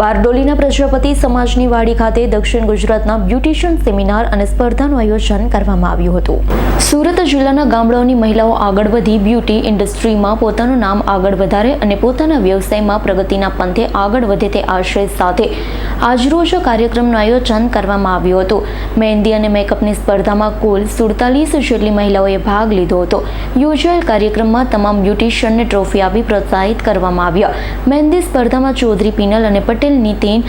બારડોલીના પ્રજાપતિ સમાજની વાડી ખાતે દક્ષિણ ગુજરાતના બ્યુટિશિયન સેમિનાર અને સ્પર્ધાનું આયોજન કરવામાં આવ્યું હતું. સુરત જિલ્લાના ગામડાઓની મહિલાઓ આગળ વધી બ્યુટી ઇન્ડસ્ટ્રીમાં પોતાનું નામ આગળ વધારે અને પોતાના વ્યવસાયમાં પ્રગતિના પંથે આગળ વધે તે આશય સાથે આજરોજ કાર્યક્રમનું આયોજન કરવામાં આવ્યું હતું. મહેંદી અને મેકઅપની સ્પર્ધામાં કુલ 47 જેટલી મહિલાઓએ ભાગ લીધો હતો. યોજાયેલ કાર્યક્રમમાં તમામ બ્યુટિશિયનને ટ્રોફી આપી પ્રોત્સાહિત કરવામાં આવ્યા. મહેંદી સ્પર્ધામાં ચૌધરી પીનલ અને પટેલ નીતિન,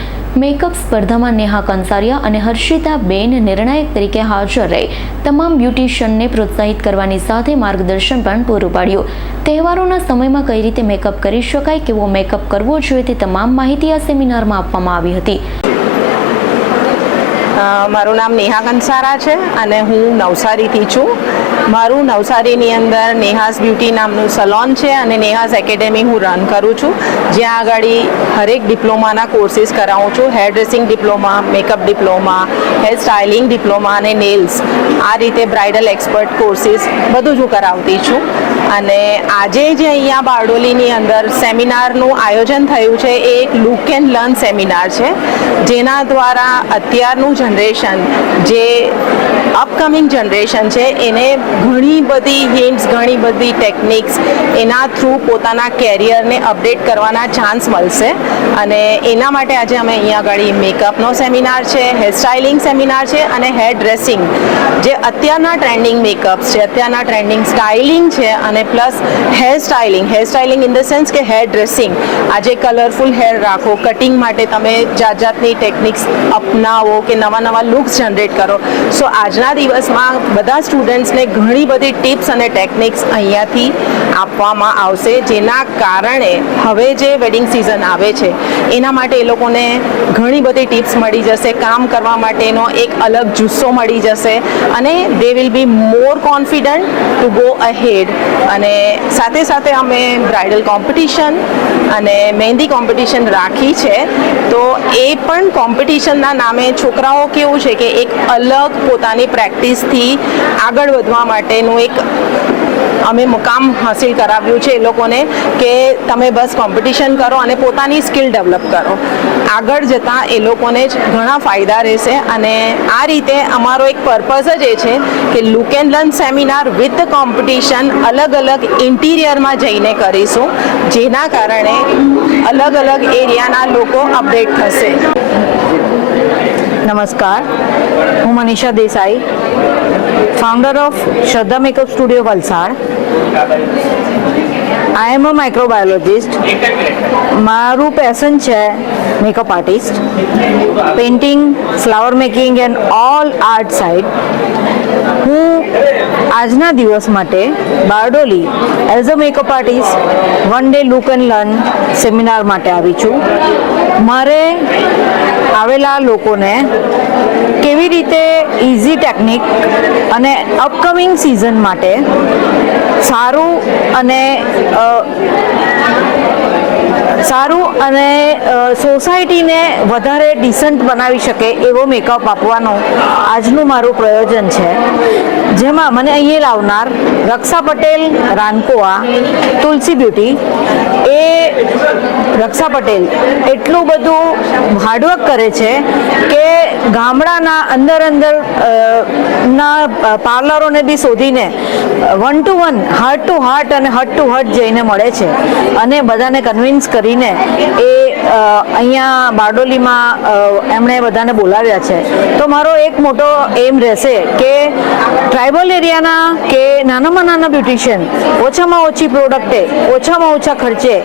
મેકઅપ સ્પર્ધામાં નેહા કંસારિયા અને હર્ષિતા બેન નિર્ણાયક તરીકે હાજર રહી તમામ બ્યુટિશિયનને પ્રોત્સાહિત કરવાની સાથે માર્ગદર્શન પણ પૂરું પાડ્યું. તહેવારોના સમયમાં કઈ રીતે મેકઅપ કરી શકાય, કેવો મેકઅપ કરવો જોઈએ તે તમામ માહિતી આ સેમિનારમાં આપવામાં આવી હતી. મારું નામ નેહા કંસારા છે અને હું નવસારીથી છું. મારું નવસારીની અંદર નેહાસ બ્યુટી નામનું સલોન છે અને નેહાસ એકેડેમી હું રન કરું છું, જ્યાં આગળ હરેક ડિપ્લોમાના કોર્સીસ કરાવું છું. Hair dressing diploma, makeup diploma, hair styling diploma અને નેલ્સ, આ રીતે બ્રાઇડલ એક્સપર્ટ કોર્સીસ બધું જ હું કરાવતી છું. અને આજે જે અહીંયા બારડોલીની અંદર સેમિનારનું આયોજન થયું છે એ એક લુક એન્ડ લર્ન સેમિનાર છે, જેના દ્વારા અત્યારનું જનરેશન, જે અપકમિંગ જનરેશન છે, એને ઘણી બધી હિન્ટ્સ, ઘણી બધી ટેકનિક્સ એના થ્રુ પોતાના કેરિયરને અપડેટ કરવાના ચાન્સ મળશે. અને એના માટે આજે અમે અહીંયા આગળ મેકઅપનો સેમિનાર છે, હેર સ્ટાઇલિંગ સેમિનાર છે અને હેર ડ્રેસિંગ, જે અત્યારના ટ્રેન્ડિંગ મેકઅપ્સ છે, અત્યારના ટ્રેન્ડિંગ સ્ટાઇલિંગ છે અને plus hair styling in the sense કે હેર ડ્રેસિંગ. આજે કલરફુલ હેર રાખો, કટિંગ માટે તમે જાત જાતની ટેકનિક્સ અપનાવો કે નવા લુક્સ જનરેટ કરો. સો આજના દિવસમાં બધા સ્ટુડન્ટ્સને ઘણી બધી ટિપ્સ અને ટેકનિક્સ અહીંયાથી આપવામાં આવશે, જેના કારણે હવે જે વેડિંગ સિઝન આવે છે એના માટે એ લોકોને ઘણી બધી ટિપ્સ મળી જશે, કામ કરવા માટેનો એક અલગ જુસ્સો મળી જશે અને they will be more confident to go ahead. અને સાથે સાથે અમે બ્રાઇડલ કોમ્પિટિશન અને મહેંદી કોમ્પિટિશન રાખી છે. તો એ પણ કોમ્પિટિશનના નામે છોકરાઓ કેવું છે કે એક અલગ પોતાની પ્રેક્ટિસથી આગળ વધવા માટેનું એક અમે મુકામ હાસિલ કરાવ્યું છે એ લોકોને કે તમે બસ કોમ્પિટિશન કરો અને પોતાની સ્કિલ ડેવલપ કરો. આગળ જતાં એ લોકોને જ ઘણા ફાયદા રહેશે. અને આ રીતે અમારો એક પર્પઝ જ એ છે કે look and learn seminar with competition અલગ અલગ ઇન્ટિરિયરમાં જઈને કરીશું, જેના કારણે અલગ અલગ એરિયાના લોકો અપડેટ થશે. નમસ્કાર, હું મનીષા દેસાઈ, ફાઉન્ડર ઓફ શ્રદ્ધા મેકઅપ સ્ટુડિયો વલસાડ. આઈ એમ અ માઇક્રોબાયોલોજિસ્ટ. મારું પેશન છે makeup artist, painting, flower making and all art side. હું આજના દિવસ માટે Bardoli as a makeup artist one day look and learn seminar માટે આવી છું. મારે આવેલા લોકોને કેવી રીતે ઇઝી ટેકનિક અને અપકમિંગ સિઝન માટે સારું અને સોસાયટીને વધારે ડિસન્ટ બનાવી શકે એવો મેકઅપ આપવાનો આજનું મારું પ્રયોજન છે. જેમાં મને અહીંયા લાવનાર રક્ષા પટેલ રાનકોવા, તુલસી બ્યુટી, એ રક્ષા પટેલ એટલું બધું હાર્ડવર્ક કરે છે કે ગામડાના અંદર ના પાર્લરોને બી શોધીને 1 to 1, હાર્ટ ટુ હાર્ટ અને હર્ટ ટુ હર્ટ જઈને મળે છે અને બધાને કન્વિન્સ કરીને એ અહીંયા બારડોલીમાં એમણે બધાને બોલાવ્યા છે. તો મારો એક મોટો એમ રહેશે કે ટ્રાઇબલ એરિયાના કે નાનામાં નાના બ્યુટિશિયન ઓછામાં ઓછી પ્રોડક્ટે, ઓછામાં ઓછા ખર્ચે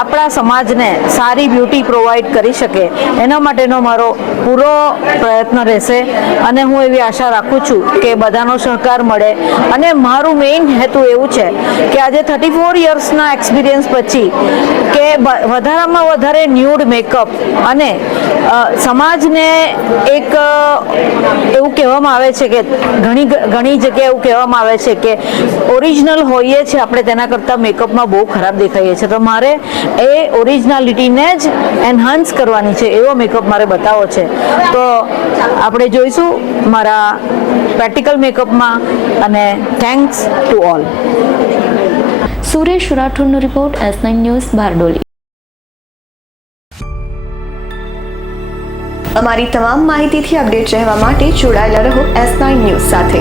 આપણા સમાજને સારી બ્યુટી પ્રોવાઈડ કરી શકે, એના માટેનો મારો પૂરો પ્રયત્ન રહેશે. અને હું એવી આશા રાખું છું કે બધાનો સહકાર મળે. અને મારું મેઇન હેતુ એવું છે કે આજે 34 યર્સના એક્સપિરિયન્સ પછી કે વધારામાં વધારે ન્યૂડ મેકઅપ અને સમાજને એક એવું કહેવામાં આવે છે કે ઘણી જગ્યાએ એવું કહેવામાં આવે છે કે ઓરિજિનલ હોઈએ છીએ આપણે, તેના કરતાં મેકઅપમાં બહુ ખરાબ દેખાઈએ છીએ. તો મારે એ ઓરિજિનાલિટીને જ એન્હાન્સ કરવાની છે, એવો મેકઅપ મારે બતાવવો છે. તો આપણે જોઈશું મારા પ્રેક્ટિકલ મેકઅપમાં. અને થેન્ક્સ ટુ ઓલ. સુરેશ રાઠોડનો રિપોર્ટ, S9 ન્યૂઝ, બારડોલી. અમારી તમામ માહિતીથી અપડેટ રહેવા માટે જોડાયેલા રહો S9 ન્યૂઝ સાથે.